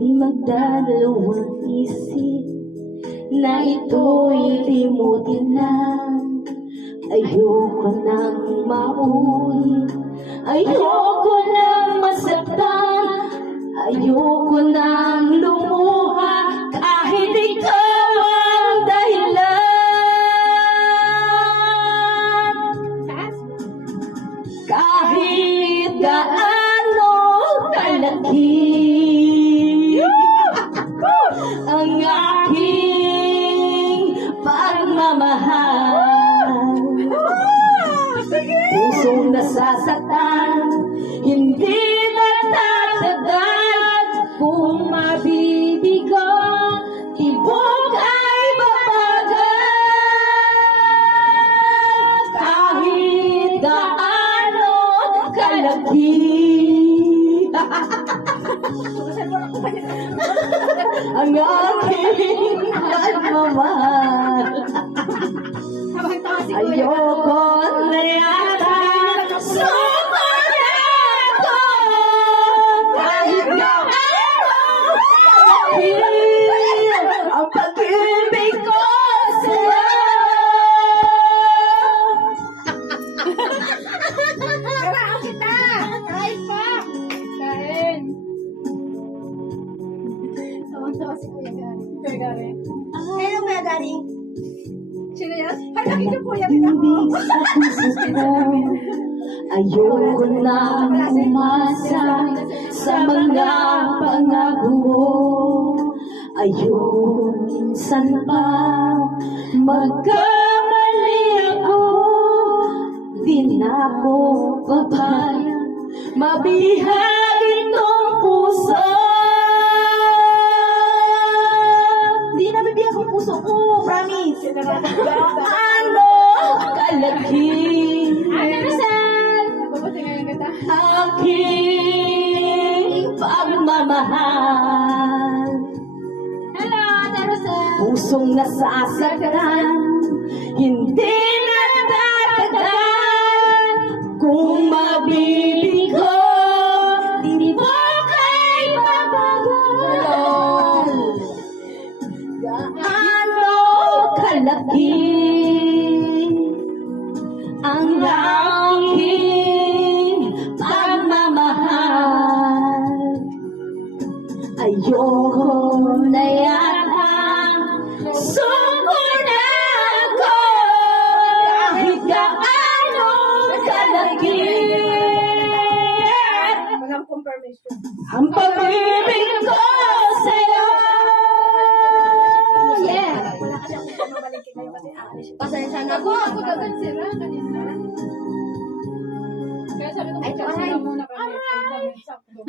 Di magdadalawang isip na ito'y limutin na. Ayoko nang mauwi, ayoko nang masaktan, ayoko nang lumuha kahit ikaw ang dahilan. Kahit gaano kalaki ang aking pagmamahal, pusong nasasaktan, hindi natatagal. Kung mabibigo, tibok ay babagal. Kahit gaano kalaki ang aking pagmamahal, ayoko na yata sumunod kahit gaano kalaki ang pag-ibig ko sa'yo. Karaan kita! Kain pa! Kain! Tawang-tawa si Kuya Gary. Kuya Gary. Kaya Kuya Gary? Sino yan? Ay, nakita Kuya kita. Hindi sa puso ko, ayoko na umasa sa mga pangako mo. Ayoko minsan pa magkamali ako, di na ako papayag mabihag itong puso. Di na bibigyan ko puso ko, promise. Ano kalaki Babating ngayon kita. aking pagmamahal, Hello, Ate Rosel. pusong nasasaktan, hindi natatagal. Kung mabibigo, di mo kay babagal. Gaano kalaki ang aking pagmamahal, ayoko na yata suko na ako kahit gaano kalaki Walang confirmation. ang pag-ibig ko sa'yo. Yeah. Wala ka siyang mabalikin kayo kasi aalis siya. Pasensya na Ako, po. ako dagan sila kanina. Kaya sabi ko, Ay, pupunta aray. sila muna kami. Exam, sakto.